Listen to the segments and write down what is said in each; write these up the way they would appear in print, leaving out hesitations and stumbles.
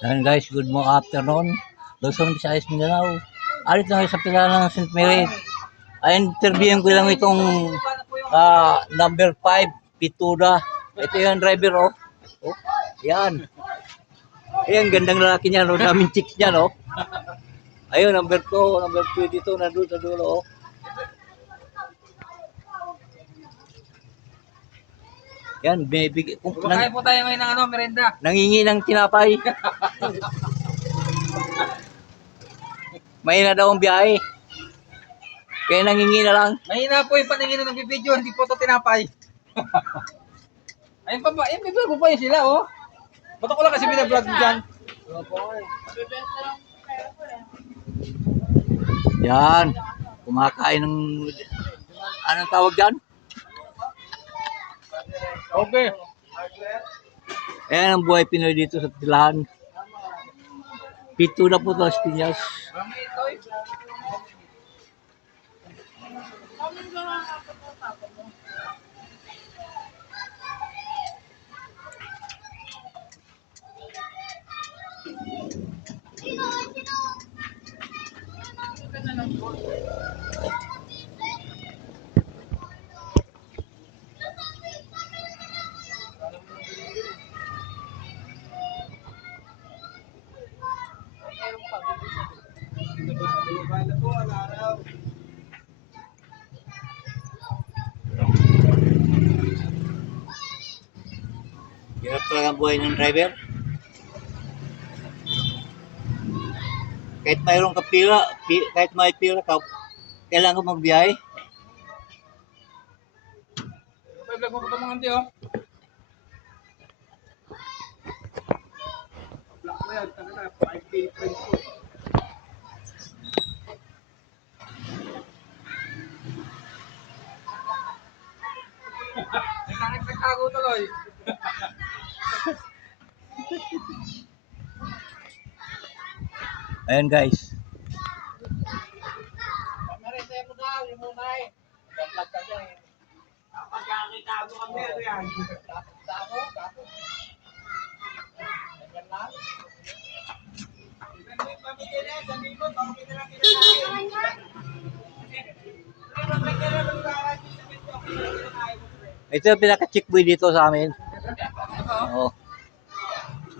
Ayan guys, good morning afternoon. Luzon, Visayas, Mindanao. Alit na kayo sa pilahan ng St. Mary. Ay, interviewin ko lang itong number 5, Pituda. Ito yung driver, oh. Oh, yan. Ayan, gandang lalaki niya, no? Daming chicks niya, no? Ayun, number 2 dito, nandun sa dulo, oh. Yan, binibigay. Kumakain po tayo ngayon ng merenda. Nangingi ng tinapay. May na daw ang biyahe. Kaya nangingi na lang. Mahina po yung paningin ng video, hindi po ito tinapay. Ayun pa ba? Ayun, may vlog pa yun sila, oh. Ba't ako lang kasi binablog dyan? Yan. Kumakain ng... Anong tawag dyan? Okay. Ayan ang buhay Pinoy dito sa Pilahan. Pituda po Las Piñas. Hirap talaga ang buhay ng driver. Kahit mayroong kapira, kahit may pira ka, kailangan ko magbiyahe. Vlog mo po ito mga hindi, oh. Vlog mo yan, taga na, 5K friends ko. Nagtago tuloy. Ayan guys. Marete mo daw, yung muna eh. Vlog ka dyan eh. Pagkakitago kami, ito yan. Tago. Ganyan lang. Ito yung pinaka-chick boy dito sa amin. Oo.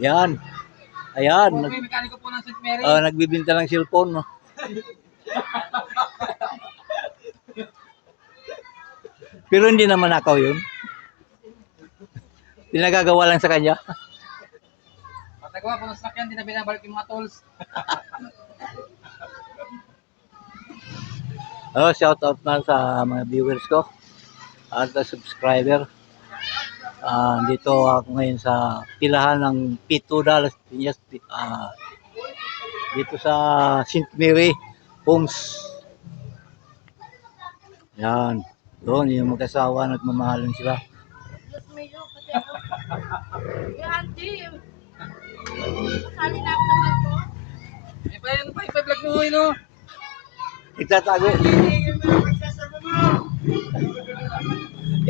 Yan. Ayan. May mekaniko po ng St. Mary. Nagbibinta ng cellphone. No? Pero hindi naman nakaw yun. Pinagagawa lang sa kanya. Matagawa po ng sakyan, hindi na binabalik yung mga tolls. Shout out na sa mga viewers ko at subscriber. Dito ako ngayon sa pilahan ng Pituda Las Piñas, dito sa St. Mary Homes. Yan. Doon yung mag-asawa, nagmamahalan sila. Pa-vlog mo yun, oh. Nagtatago.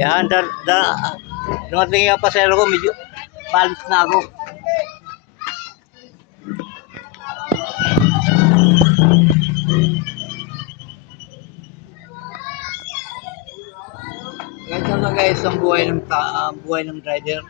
Yan, dumating yung pasero ko, medyo palit na ako. Ganito na guys ang buhay ng driver.